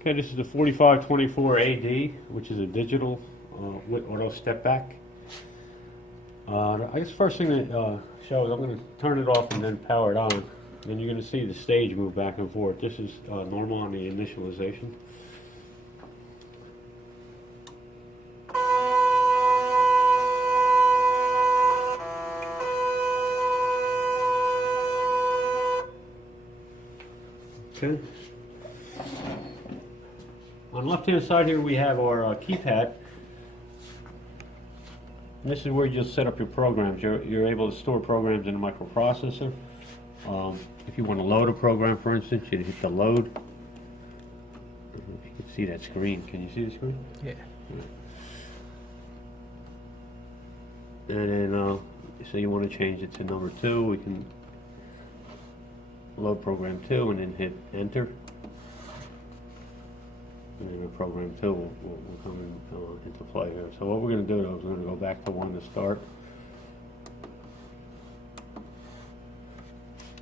Okay, this is the 4524 AD, which is a digital with auto step back. I guess first thing that shows, I'm going to turn it off and then power it on. Then you're going to see the stage move back and forth. This is normal on the initialization. Okay. On the left-hand side here, we have our keypad. And this is where you'll set up your programs. You're able to store programs in a microprocessor. If you want to load a program, for instance, you hit the load. I don't know if you can see that screen. Can you see the screen? Yeah. And then, so you want to change it to number 2, we can load program 2 and then hit enter. And then program 2 will come into play here. So what we're going to do though is we're going to go back to 1 to start.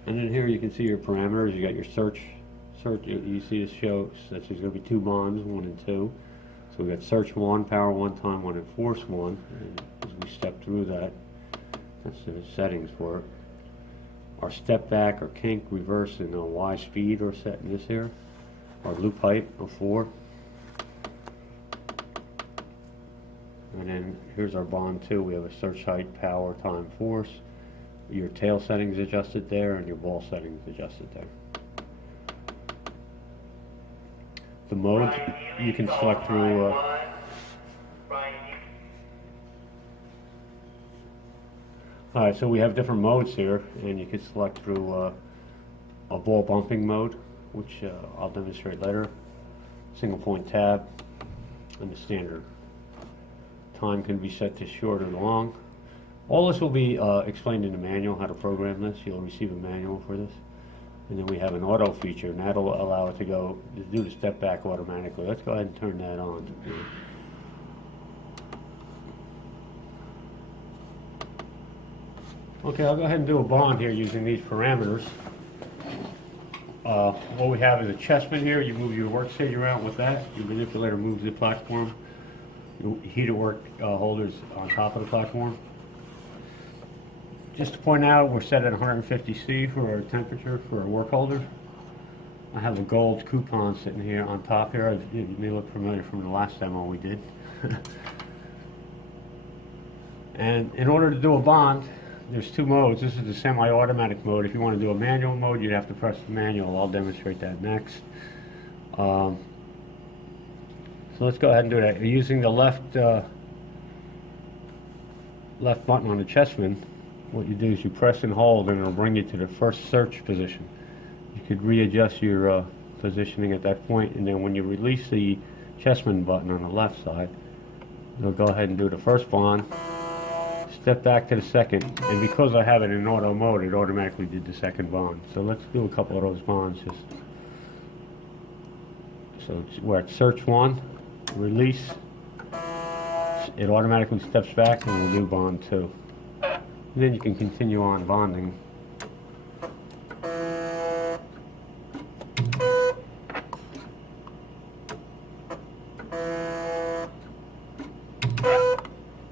And then here you can see your parameters. You got your search. You see this shows that there's going to be 2 bonds, 1 and 2. So we got search 1, power 1, time 1, and force 1. And as we step through that, that's the settings for it. Our step back, or kink, reverse, and Y speed are set in this here. Our loop height of 4. And then here's our bond 2. We have a search height, power, time, force. Your tail settings adjusted there, and your ball settings adjusted there. The modes you can select through. Alright, so we have different modes here, and you can select through a ball bumping mode, which I'll demonstrate later. Single point tab, and the standard. Time can be set to short or long. All this will be explained in the manual, how to program this. You'll receive a manual for this. And then we have an auto feature, and that'll allow it to do the step back automatically. Let's go ahead and turn that on. Okay, I'll go ahead and do a bond here using these parameters. What we have is a chessman here. You move your work stage around with that. Your manipulator moves the platform. Your heater work holders on top of the platform. Just to point out, we're set at 150 C for our temperature for our work holder. I have a gold coupon sitting here on top here. It may look familiar from the last demo we did. And in order to do a bond, there's 2 modes. This is the semi-automatic mode. If you want to do a manual mode, you'd have to press the manual. I'll demonstrate that next. So let's go ahead and do that. You're using the left button on the chessman. What you do is you press and hold, and it'll bring you to the first search position. You could readjust your positioning at that point, and then when you release the chessman button on the left side, it'll go ahead and do the first bond. Step back to the second, and because I have it in auto mode, it automatically did the second bond. So let's do a couple of those bonds. So we're at search 1, release. It automatically steps back, and we'll do bond 2. And then you can continue on bonding.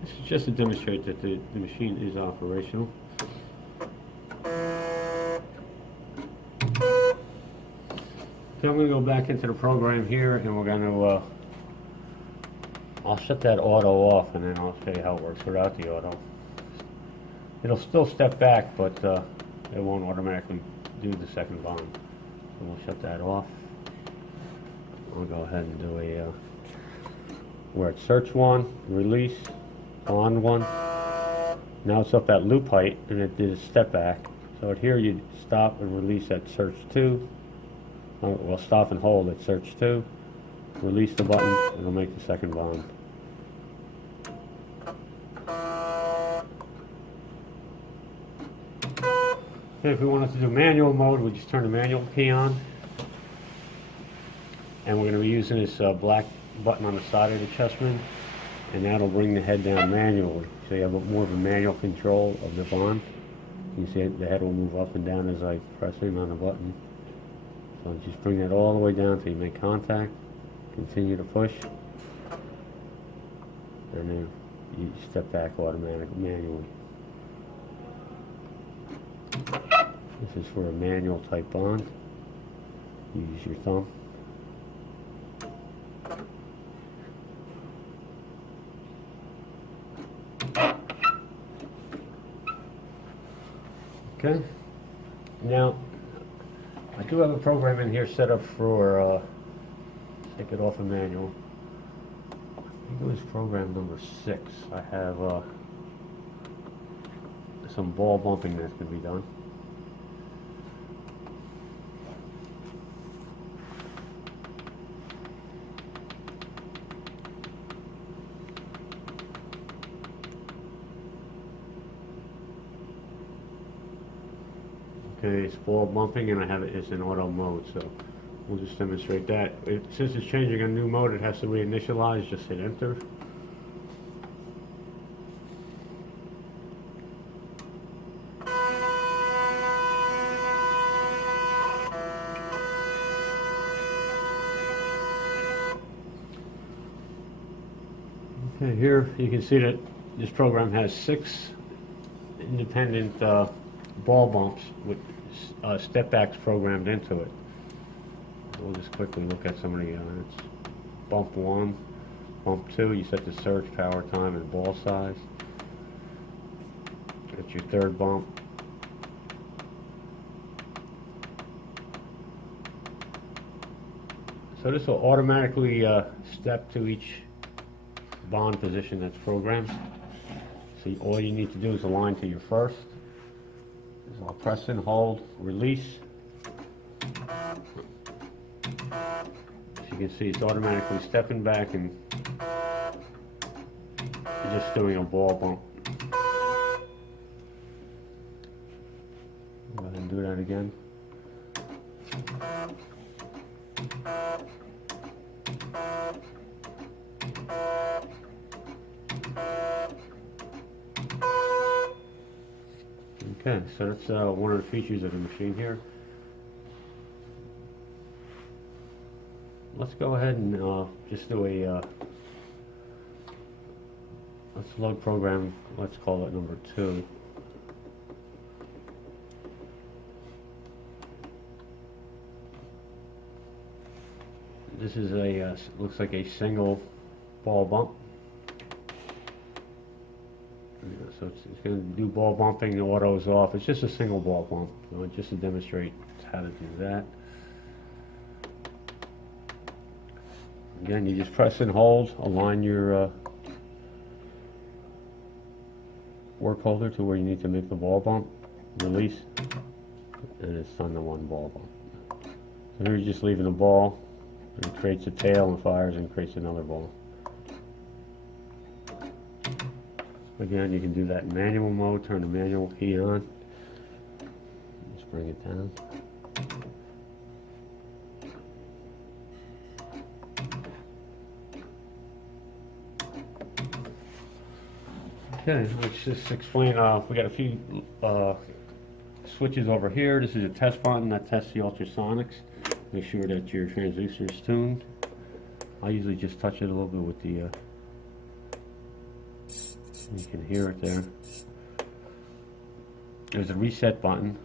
This is just to demonstrate that the machine is operational. So I'm going to go back into the program here, and we're going to I'll shut that auto off, and then I'll show you how it works without the auto. It'll still step back, but it won't automatically do the second bond. So we'll shut that off. I'll go ahead and do we're at search 1, release, bond 1. Now it's up at loop height, and it did a step back. So here you stop and release at search 2. Well, stop and hold at search 2. Release the button, it'll make the second bond. If we wanted to do manual mode, we just turn the manual key on. And we're going to be using this black button on the side of the chessman, and that'll bring the head down manually. So you have more of a manual control of the bond. You see the head will move up and down as I press in on the button. So just bring that all the way down until you make contact, Continue to push, and then you step back automatically, manually. This is for a manual type bond. You use your thumb. Okay. Now, I do have a program in here set up for, take it off of manual. I think it was program number 6. I have some ball bumping that can be done. Okay, it's ball bumping, and I have it's in auto mode, so we'll just demonstrate that. Since it's changing a new mode, it has to reinitialize. Just hit enter. Okay, here you can see that this program has 6 independent ball bumps with step backs programmed into it. We'll just quickly look at some of the it's bump 1, bump 2, you set the surge power time and ball size. That's your third bump. So this will automatically step to each bond position that's programmed. So all you need to do is align to your first. So I'll press and hold, release. As you can see, it's automatically stepping back and just doing a ball bump. Go ahead and do that again. Okay, so that's one of the features of the machine here. Let's go ahead and just do a, let's load program, let's call it number 2. This is a, looks like a single ball bump. So it's going to do ball bumping, the auto is off. It's just a single ball bump, just to demonstrate how to do that. Again, you just press and hold, align your work holder to where you need to make the ball bump, release, and it's done the one ball bump. So here you're just leaving the ball, and it creates a tail and fires and creates another ball. Again, you can do that in manual mode, turn the manual key on, just bring it down. Okay, let's just explain, we got a few switches over here. This is a test button that tests the ultrasonics. Make sure that your transducer is tuned. I usually just touch it a little bit with the you can hear it there. There's a reset button,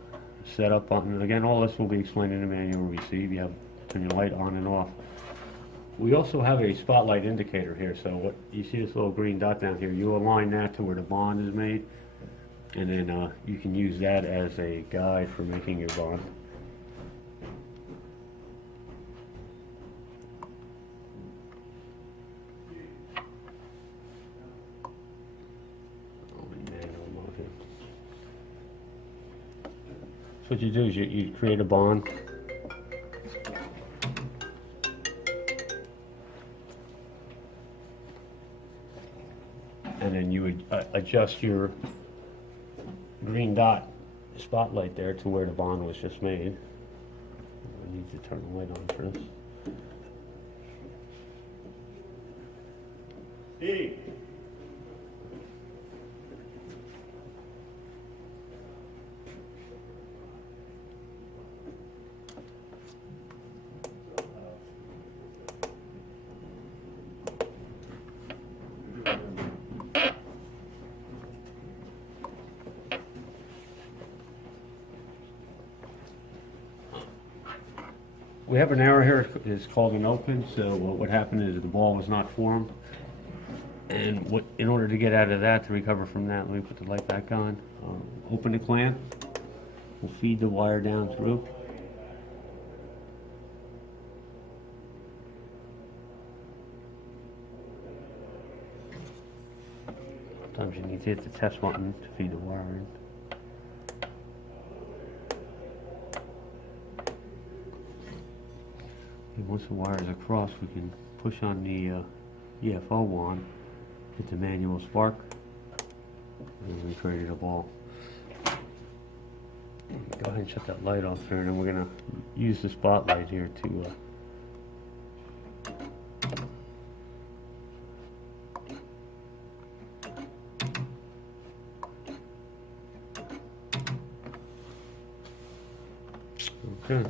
setup button. Again, all this will be explained in the manual we see. You have turn your light on and off. We also have a spotlight indicator here. So what you see, this little green dot down here, you align that to where the bond is made, and then you can use that as a guide for making your bond. So what you do is you create a bond. And then you would adjust your green dot spotlight there to where the bond was just made. I need to turn the light on for this. Steve. we have an error here. It's called an open. So what happened is the ball was not formed. And in order to get out of that, to recover from that, let me put the light back on. Open the clamp. We'll feed the wire down through. Sometimes you need to hit the test button to feed the wire in. And once the wire is across, we can push on the EFO wand, hit the manual spark, and we created a ball. Go ahead and shut that light off there, and then we're going to use the spotlight here to okay.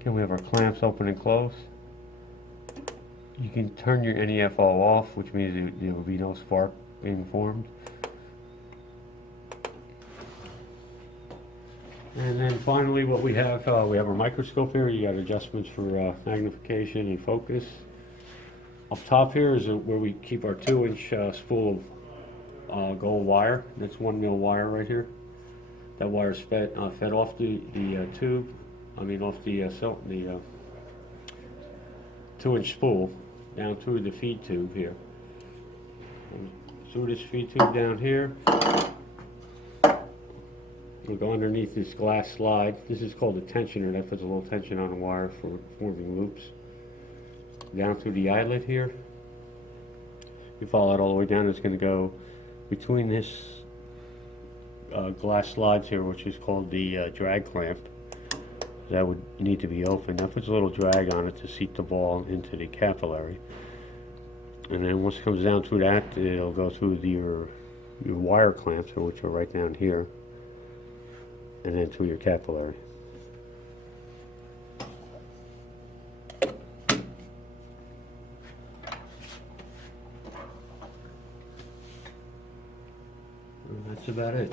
Again, we have our clamps open and close. You can turn your NEFO off, which means there will be no spark being formed. And then finally, what we have our microscope here. You got adjustments for magnification and focus. Up top here is where we keep our 2-inch spool of gold wire. That's 1 mil wire right here. That wire is fed off the tube. I mean off the 2-inch spool down through the feed tube here. And through this feed tube down here, we'll go underneath this glass slide. This is called a tensioner. That puts a little tension on the wire for forming loops. Down through the eyelet here. You follow it all the way down. It's going to go between this glass slides here, which is called the drag clamp. That would need to be open. That puts a little drag on it to seat the ball into the capillary. And then once it comes down through that, it'll go through your wire clamps, which are right down here, and then through your capillary. And that's about it.